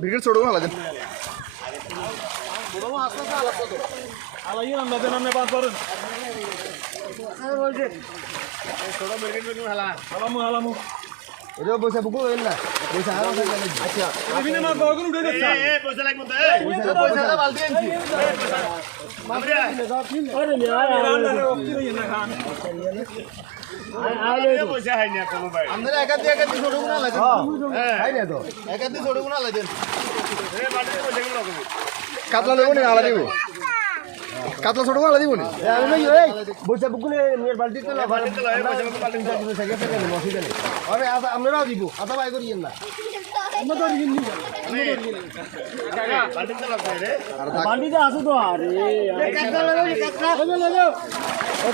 brigade ছোট ভালো দেন পয়সা বুকু না পয়সা আচ্ছা কাতলা দেবো নি আলা দিব কাতলা ছোট আলা দিব নি বৈশা বুকুলে বালতি তো আপনারাও দিব আদা বাই করিয়েন না বালতিতে আসো তো আরে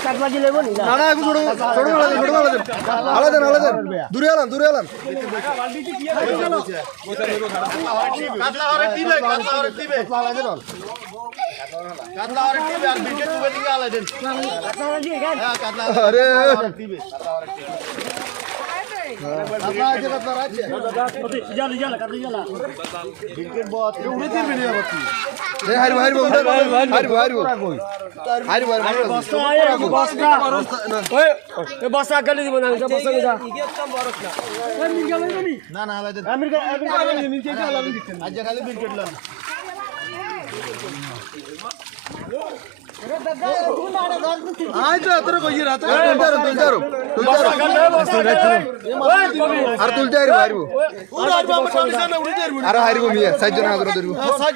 কাতলা কি লেবো না না ছোট ছোট আলাদা আলাদা দূরে আলান কাতলা হরে দিবে কাতলা হরে দিবে আর বিকে তুবে দিকে আলাদা দেন কাতলা আরে দিবে কাতলা আছে জালা কাতলা বিকেট বত উড়ে দিবে নি আবাতি এ হারিবো বস্তা ওই এ বস্তা গালি দিব না বস্তা যা না না আলাদা আমেরিকা মিলকে আলাদা দিচ্ছেন আজ খালি বিকেট লন আর তুলতে হারিব আর হারিব মিয়া 6 জন হাজার ধরব বস্তা